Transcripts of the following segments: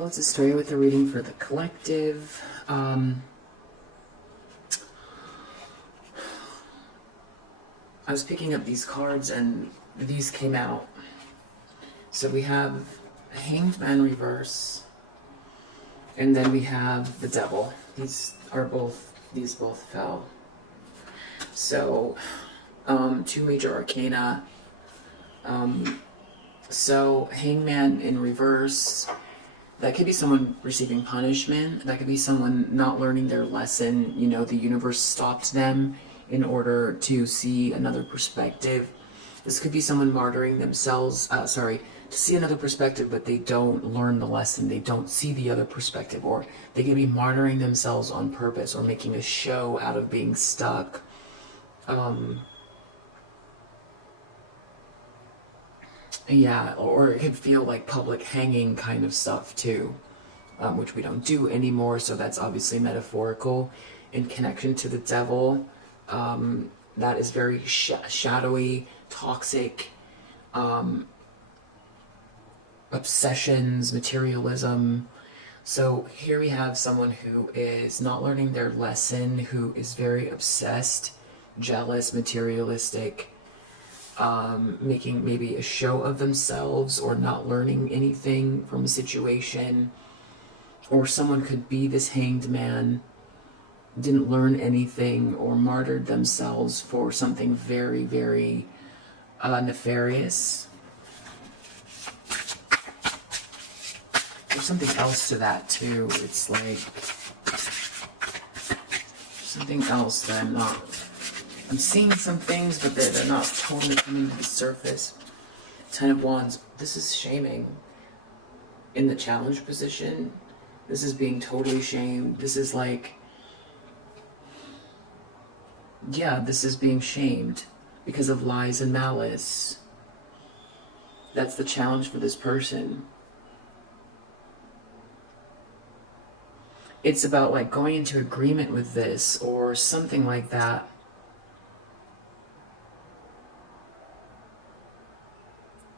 Let's just start with the reading for the collective. I was picking up these cards and these came out. So we have Hanged Man reverse, and then we have the Devil. These both fell. So, two major arcana. So Hangman in reverse, that could be someone receiving punishment. That could be someone not learning their lesson. You know, the universe stopped them in order to see another perspective. This could be someone martyring themselves, to see another perspective, but they don't learn the lesson. They don't see the other perspective, or they could be martyring themselves on purpose or making a show out of being stuck. Yeah, or it could feel like public hanging kind of stuff too, which we don't do anymore, so that's obviously metaphorical. In connection to the Devil, that is very shadowy, toxic, obsessions, materialism. So here we have someone who is not learning their lesson, who is very obsessed, jealous, materialistic, making maybe a show of themselves or not learning anything from a situation. Or someone could be this hanged man, didn't learn anything, or martyred themselves for something very, very nefarious. There's something else to that too. It's like something else that I'm seeing some things, but they're not totally coming to the surface. 10 of Wands. This is shaming. In the challenge position, this is being totally shamed. This is like, yeah, this is being shamed because of lies and malice. That's the challenge for this person. It's about like going into agreement with this or something like that.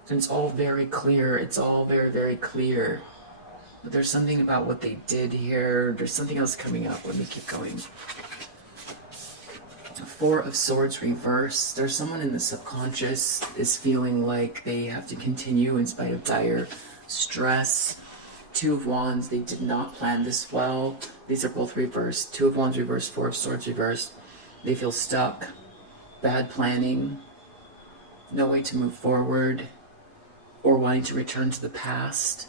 And it's all very clear. It's all very, very clear. But there's something about what they did here. There's something else coming up. Let me keep going. 4 of Swords reverse. There's someone in the subconscious is feeling like they have to continue in spite of dire stress. 2 of Wands. They did not plan this well. These are both reversed. 2 of Wands reversed. 4 of Swords reversed. They feel stuck. Bad planning. No way to move forward. Or wanting to return to the past.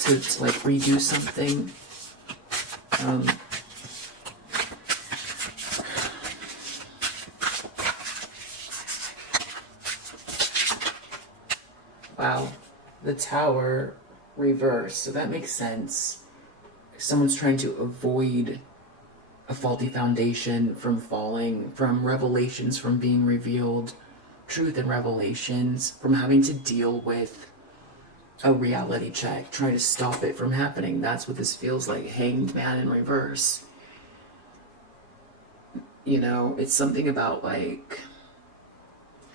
To like redo something. Wow. The Tower reverse. So that makes sense. Someone's trying to avoid a faulty foundation from falling, from revelations from being revealed, truth and revelations, from having to deal with a reality check, trying to stop it from happening. That's what this feels like. Hanged Man in reverse. You know, it's something about like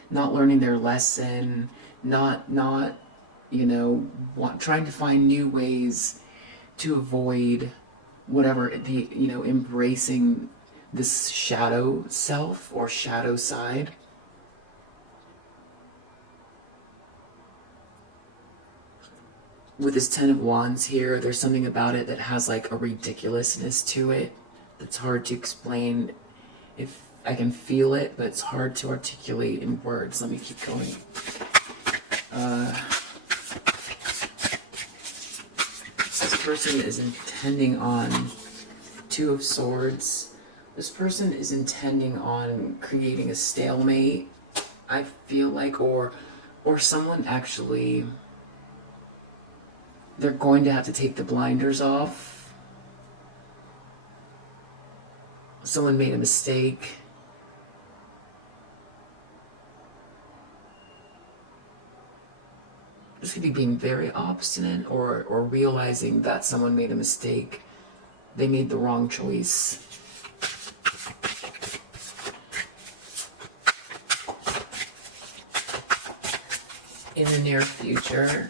not learning their lesson, not you know, trying to find new ways to avoid whatever the, you know, embracing this shadow self or shadow side. With this 10 of Wands here, there's something about it that has like a ridiculousness to it that's hard to explain. If I can feel it, but it's hard to articulate in words. Let me keep going. This person is intending on 2 of Swords. This person is intending on creating a stalemate, I feel like, or someone actually, they're going to have to take the blinders off. Someone made a mistake. This could be being very obstinate or realizing that someone made a mistake. They made the wrong choice. In the near future,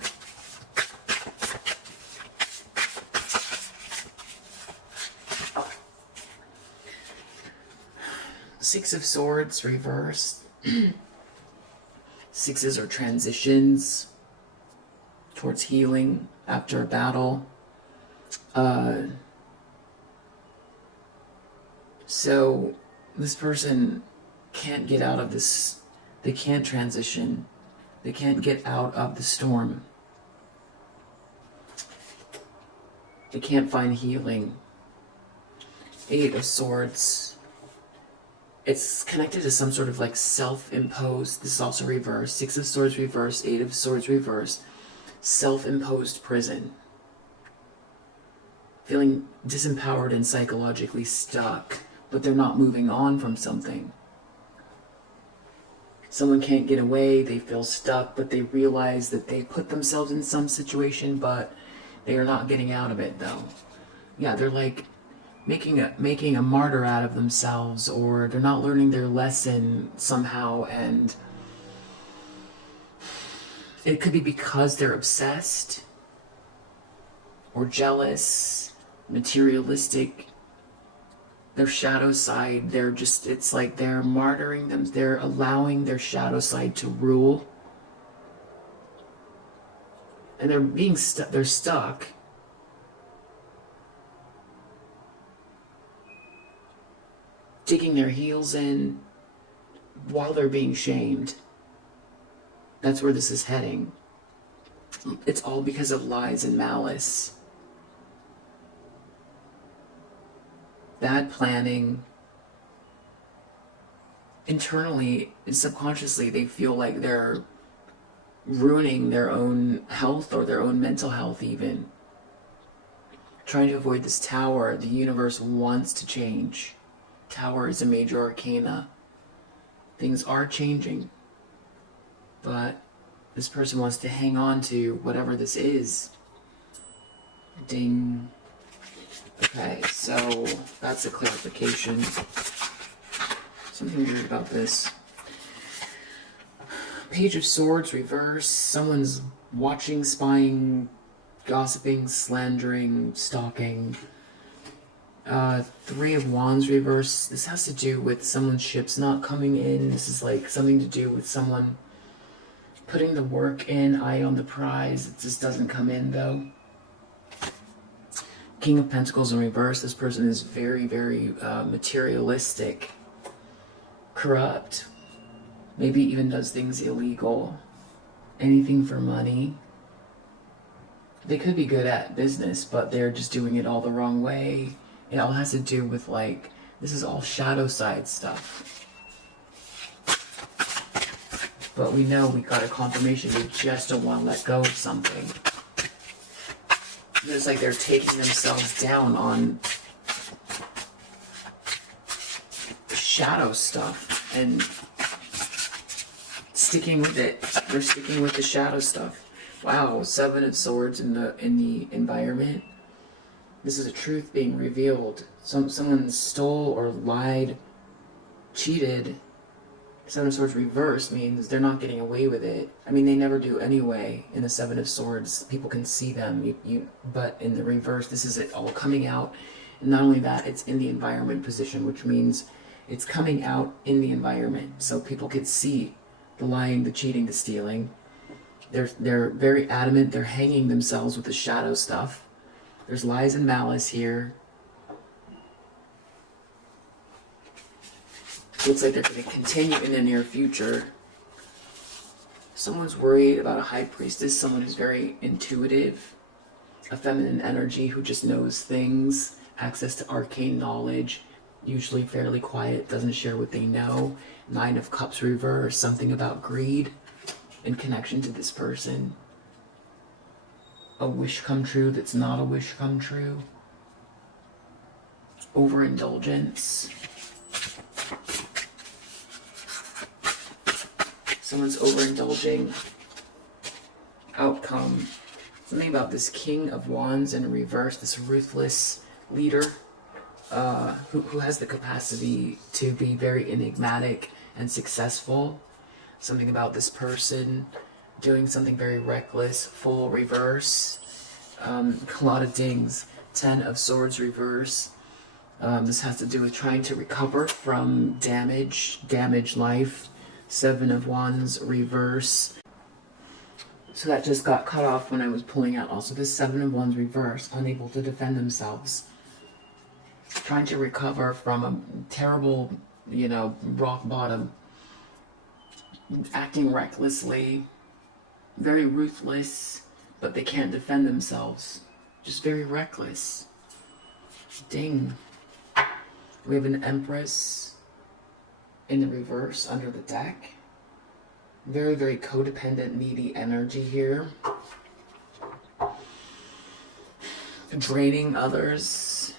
Six of Swords reversed. Sixes are transitions towards healing after a battle. So this person can't get out of this. They can't transition. They can't get out of the storm. They can't find healing. Eight of Swords. It's connected to some sort of like self-imposed. This is also reversed. Six of Swords reversed. Eight of Swords reversed. Self-imposed prison. Feeling disempowered and psychologically stuck, but they're not moving on from something. Someone can't get away, they feel stuck, but they realize that they put themselves in some situation, but they are not getting out of it, though. Yeah, they're like making a martyr out of themselves, or they're not learning their lesson somehow, and it could be because they're obsessed, or jealous, materialistic, their shadow side. They're just, it's like they're martyring them. They're allowing their shadow side to rule. And they're being they're stuck. Digging their heels in while they're being shamed. That's where this is heading. It's all because of lies and malice. Bad planning. Internally and subconsciously, they feel like they're ruining their own health or their own mental health even. Trying to avoid this tower. The universe wants to change. Tower is a major arcana. Things are changing. But this person wants to hang on to whatever this is. Ding. Okay, so that's a clarification. Something weird about this. Page of Swords reverse. Someone's watching, spying, gossiping, slandering, stalking. Three of Wands reverse. This has to do with someone's ships not coming in. This is like something to do with someone putting the work in, eye on the prize. It just doesn't come in though. King of Pentacles in reverse. This person is very, very materialistic, corrupt, maybe even does things illegal, anything for money. They could be good at business, but they're just doing it all the wrong way. It all has to do with like, this is all shadow side stuff. But we know we got a confirmation they just don't want to let go of something. It's like they're taking themselves down on shadow stuff and sticking with it. They're sticking with the shadow stuff. Wow, Seven of Swords in the environment. This is a truth being revealed. Someone stole or lied, cheated. Seven of Swords reverse means they're not getting away with it. I mean, they never do anyway. In the Seven of Swords, people can see them. But in the reverse, this is it all coming out. And not only that, it's in the environment position, which means it's coming out in the environment. So people can see the lying, the cheating, the stealing. They're very adamant. They're hanging themselves with the shadow stuff. There's lies and malice here. Looks like they're going to continue in the near future. Someone's worried about a high priestess, someone who's very intuitive, a feminine energy who just knows things, access to arcane knowledge, usually fairly quiet, doesn't share what they know. Nine of Cups reverse, something about greed in connection to this person. A wish come true that's not a wish come true. Overindulgence. Someone's overindulging. Outcome. Something about this King of Wands in reverse, this ruthless leader who has the capacity to be very enigmatic and successful. Something about this person doing something very reckless, full reverse. A lot of dings. Ten of Swords reverse. This has to do with trying to recover from damaged life. Seven of Wands reverse. So that just got cut off when I was pulling out. Also, this Seven of Wands reverse, unable to defend themselves. Trying to recover from a terrible, rock bottom. Acting recklessly. Very ruthless, but they can't defend themselves. Just very reckless. Ding. We have an Empress in the reverse under the deck. Very, very codependent, needy energy here. Draining others.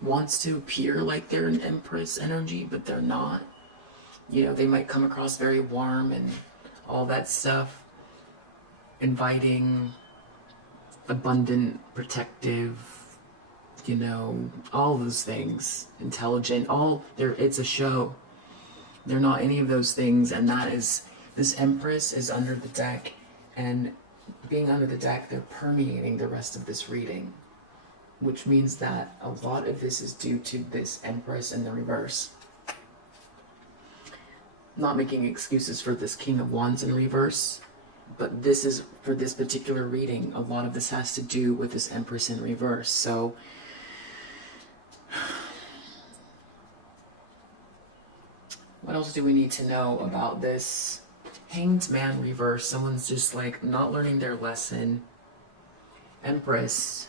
Wants to appear like they're an Empress energy, but they're not. They might come across very warm and all that stuff. Inviting, abundant, protective, all those things. Intelligent, it's a show. They're not any of those things, and this Empress is under the deck, and being under the deck, they're permeating the rest of this reading, which means that a lot of this is due to this Empress in the reverse. Not making excuses for this King of Wands in reverse, but this is, for this particular reading, a lot of this has to do with this Empress in reverse. So, what else do we need to know about this Hanged Man reverse? Someone's just like not learning their lesson. Empress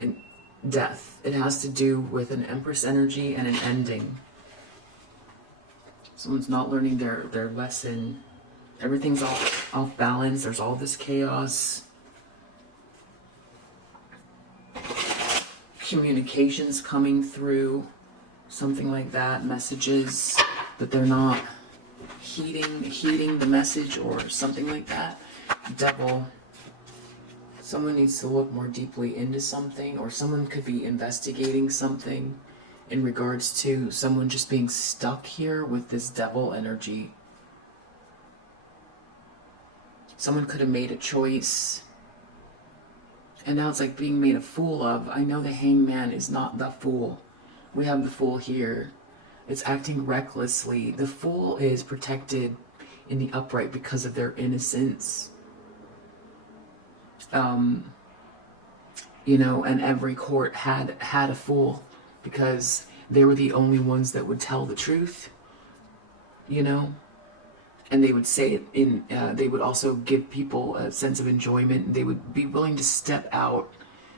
and death. It has to do with an Empress energy and an ending. Someone's not learning their lesson. Everything's off balance. There's all this chaos. Communications coming through. Something like that. Messages. But they're not heeding the message or something like that. Devil. Someone needs to look more deeply into something, or someone could be investigating something in regards to someone just being stuck here with this devil energy. Someone could have made a choice, and now it's like being made a fool of. I know the Hangman is not the fool. We have the Fool here. It's acting recklessly. The Fool is protected in the upright because of their innocence. And every court had a Fool because they were the only ones that would tell the truth, and they would say it they would also give people a sense of enjoyment. They would be willing to step out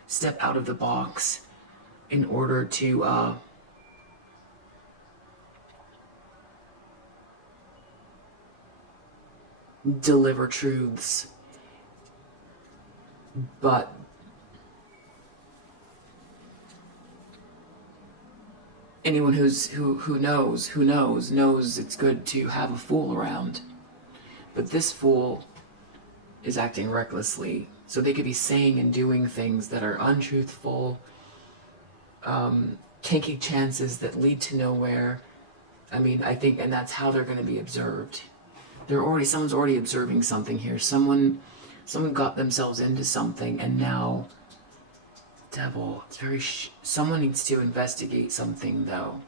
of the box in order to deliver truths. But anyone who knows it's good to have a fool around. But this fool is acting recklessly. So they could be saying and doing things that are untruthful, taking chances that lead to nowhere. I think, and that's how they're going to be observed. Someone's already observing something here. Someone got themselves into something, and now, Devil, it's someone needs to investigate something, though.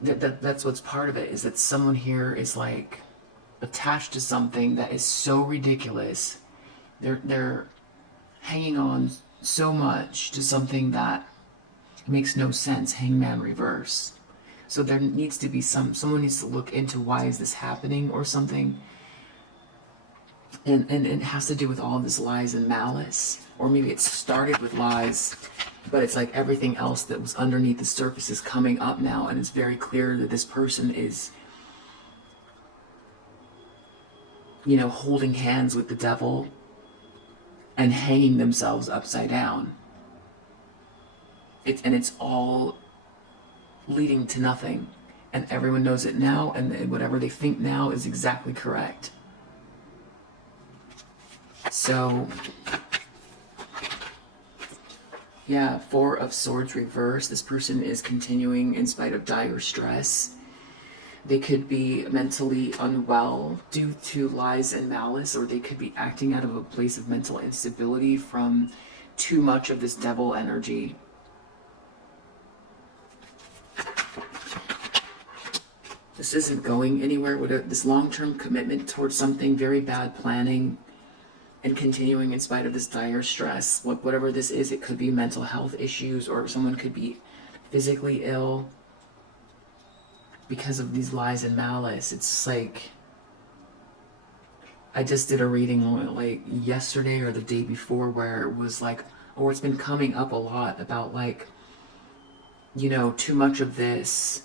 That's what's part of it, is that someone here is like attached to something that is so ridiculous. They're hanging on so much to something that makes no sense. Hangman reverse. So there needs to be someone needs to look into why is this happening or something. And it has to do with all this lies and malice. Or maybe it started with lies, but it's like everything else that was underneath the surface is coming up now, and it's very clear that this person is, holding hands with the devil and hanging themselves upside down. It's all leading to nothing, and everyone knows it now, and whatever they think now is exactly correct. So, yeah, Four of Swords reverse. This person is continuing in spite of dire stress. They could be mentally unwell due to lies and malice, or they could be acting out of a place of mental instability from too much of this devil energy. This isn't going anywhere. This long-term commitment towards something, very bad planning, and continuing in spite of this dire stress. Whatever this is, it could be mental health issues, or someone could be physically ill because of these lies and malice. It's like, I just did a reading like yesterday or the day before where it was like, or it's been coming up a lot about like, you know, too much of this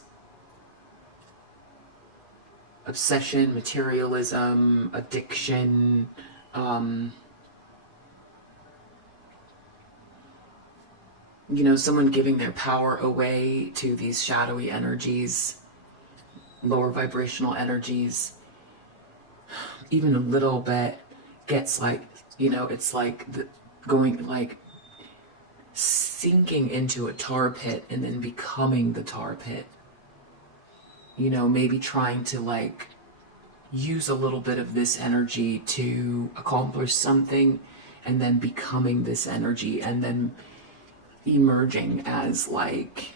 obsession, materialism, addiction, you know, someone giving their power away to these shadowy energies, lower vibrational energies. Even a little bit gets like, you know, it's like going like sinking into a tar pit and then becoming the tar pit. You know, maybe trying to like use a little bit of this energy to accomplish something, and then becoming this energy, and then emerging as like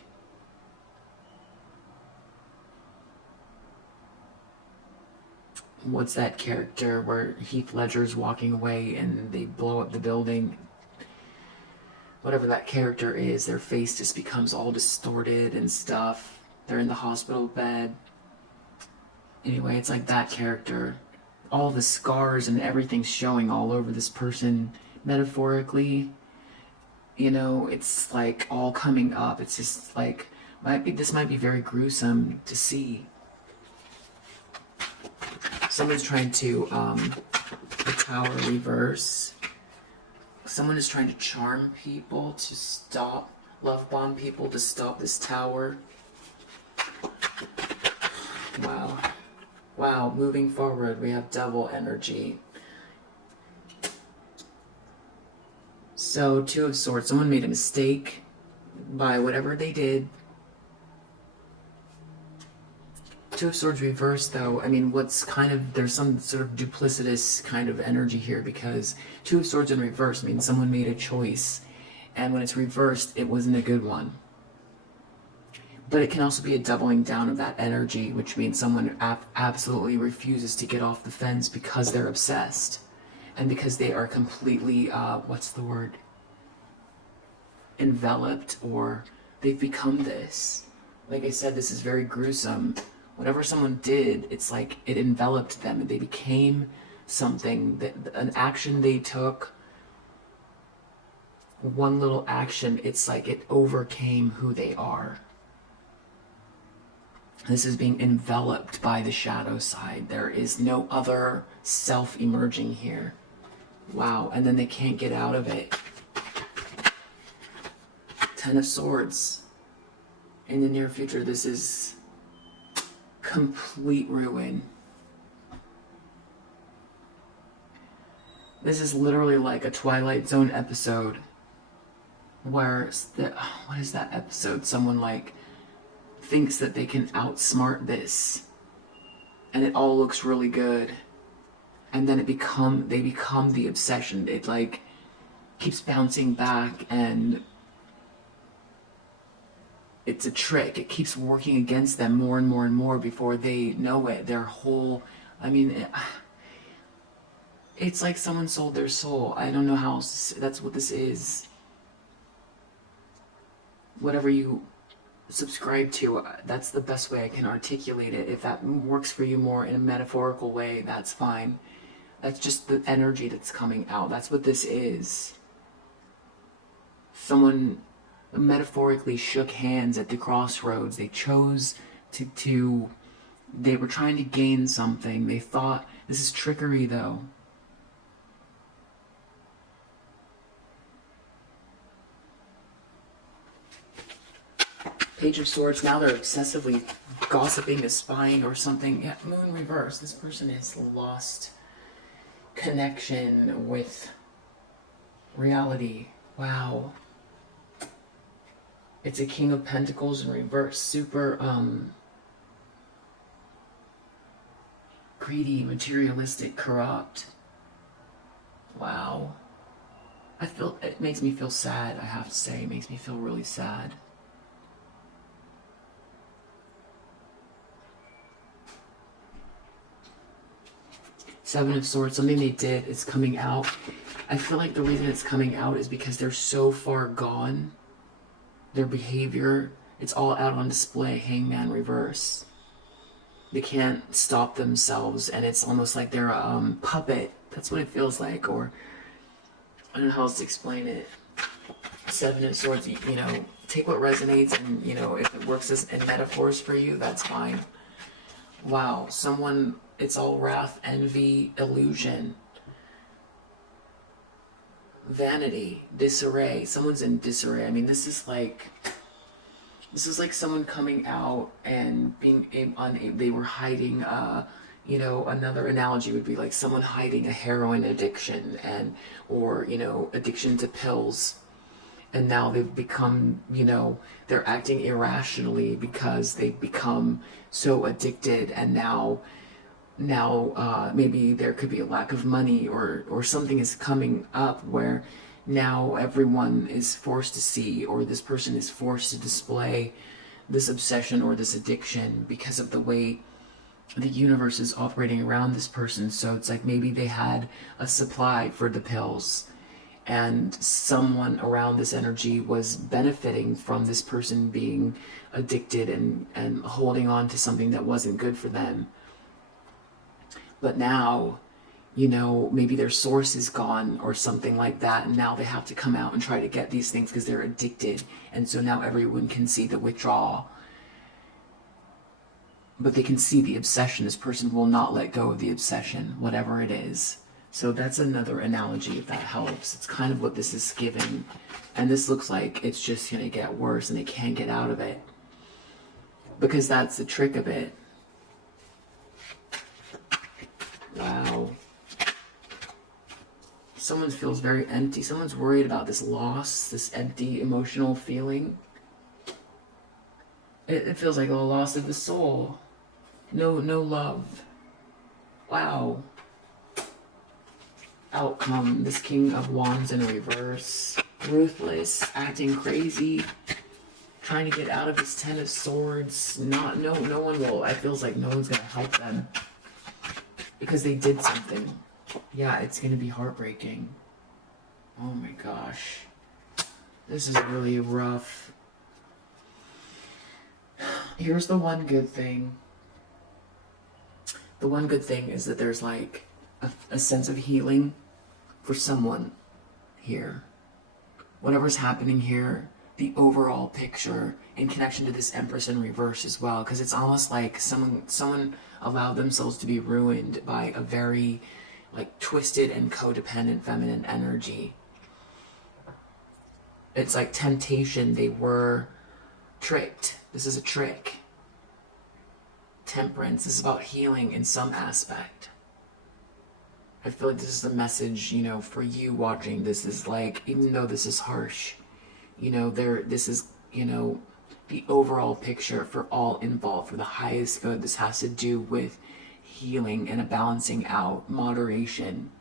what's that character where Heath Ledger's walking away and they blow up the building? Whatever that character is, their face just becomes all distorted and stuff. They're in the hospital bed. Anyway, it's like that character. All the scars and everything's showing all over this person metaphorically. You know, it's like all coming up. It's just like, this might be very gruesome to see. Someone's trying to, the Tower reverse. Someone is trying to charm people to stop, love bomb people to stop this Tower. Wow. Wow, moving forward, we have double energy. So, Two of Swords, someone made a mistake by whatever they did. Two of Swords reversed, though, I mean, there's some sort of duplicitous kind of energy here, because Two of Swords in reverse means someone made a choice, and when it's reversed, it wasn't a good one. But it can also be a doubling down of that energy, which means someone absolutely refuses to get off the fence because they're obsessed, and because they are completely, enveloped, or they've become this. Like I said, this is very gruesome. Whatever someone did, it's like it enveloped them, and they became something, an action they took, one little action, it's like it overcame who they are. This is being enveloped by the shadow side. There is no other self emerging here. Wow, and then they can't get out of it. Ten of Swords. In the near future, this is complete ruin. This is literally like a Twilight Zone episode where, what is that episode? Someone like thinks that they can outsmart this, and it all looks really good, and then they become the obsession. It like keeps bouncing back, and it's a trick. It keeps working against them more and more and more before they know it. Their whole, it's like someone sold their soul. I don't know how else that's what this is. Whatever you subscribe to, that's the best way I can articulate it. If that works for you more in a metaphorical way, that's fine. That's just the energy that's coming out. That's what this is. Someone metaphorically shook hands at the crossroads. They chose to they were trying to gain something. They thought, this is trickery though. Page of Swords, now they're excessively gossiping, spying or something. Yeah, Moon reverse. This person has lost connection with reality. Wow. It's a King of Pentacles in reverse. Super, greedy, materialistic, corrupt. Wow. It makes me feel sad, I have to say. It makes me feel really sad. Seven of Swords, something they did is coming out. I feel like the reason it's coming out is because they're so far gone. Their behavior, it's all out on display. Hangman reverse. They can't stop themselves, and it's almost like they're a puppet. That's what it feels like, or I don't know how else to explain it. Seven of Swords, you know, take what resonates, and, you know, if it works as in metaphors for you, that's fine. Wow, someone, it's all wrath, envy, illusion, vanity, disarray. Someone's in disarray. I mean, this is like someone coming out and being unable. They were hiding. You know, another analogy would be like someone hiding a heroin addiction or you know, addiction to pills, and now they've become, you know, they're acting irrationally because they've become so addicted, and now maybe there could be a lack of money, or something is coming up where now everyone is forced to see, or this person is forced to display this obsession or this addiction because of the way the universe is operating around this person. So it's like maybe they had a supply for the pills, and someone around this energy was benefiting from this person being addicted and holding on to something that wasn't good for them. But now, you know, maybe their source is gone or something like that, and now they have to come out and try to get these things because they're addicted. And so now everyone can see the withdrawal, but they can see the obsession. This person will not let go of the obsession, whatever it is. So that's another analogy, if that helps. It's kind of what this is giving. And this looks like it's just going to get worse and they can't get out of it, because that's the trick of it. Wow. Someone feels very empty. Someone's worried about this loss, this empty emotional feeling. It feels like a loss of the soul. No love. Wow. Outcome, this King of Wands in reverse. Ruthless, acting crazy, trying to get out of his Ten of Swords. No one will. It feels like no one's gonna help them because they did something. Yeah, it's gonna be heartbreaking. Oh my gosh. This is really rough. Here's the one good thing. The one good thing is that there's like a sense of healing for someone here. Whatever's happening here, the overall picture in connection to this Empress in reverse as well, because it's almost like someone allowed themselves to be ruined by a very like twisted and codependent feminine energy. It's like temptation. They were tricked. This is a trick. Temperance. This is about healing in some aspect. I feel like this is the message, you know, for you watching. This is like, even though this is harsh, you know, this is, you know, the overall picture for all involved, for the highest good. This has to do with healing and a balancing out, moderation,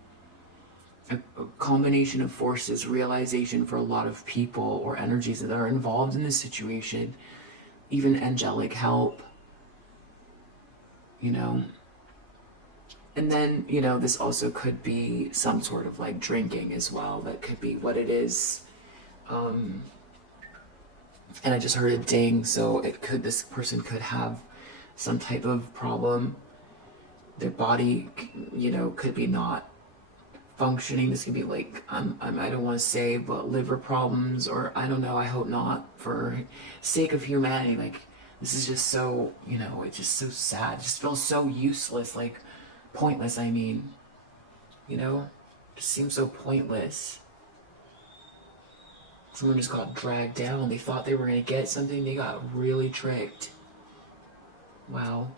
a combination of forces, realization for a lot of people or energies that are involved in this situation, even angelic help, you know. And then, you know, this also could be some sort of like drinking as well. That could be what it is. And I just heard a ding, so this person could have some type of problem. Their body, you know, could be not functioning. This could be like, I don't want to say, but liver problems, or I don't know, I hope not, for sake of humanity. Like, this is just so, you know, it's just so sad. It just feels so useless, like, pointless, I mean, you know, just seems so pointless. Someone just got dragged down. They thought they were going to get something. They got really tricked. Wow.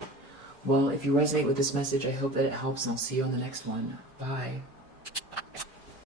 Well, if you resonate with this message, I hope that it helps, and I'll see you on the next one. Bye.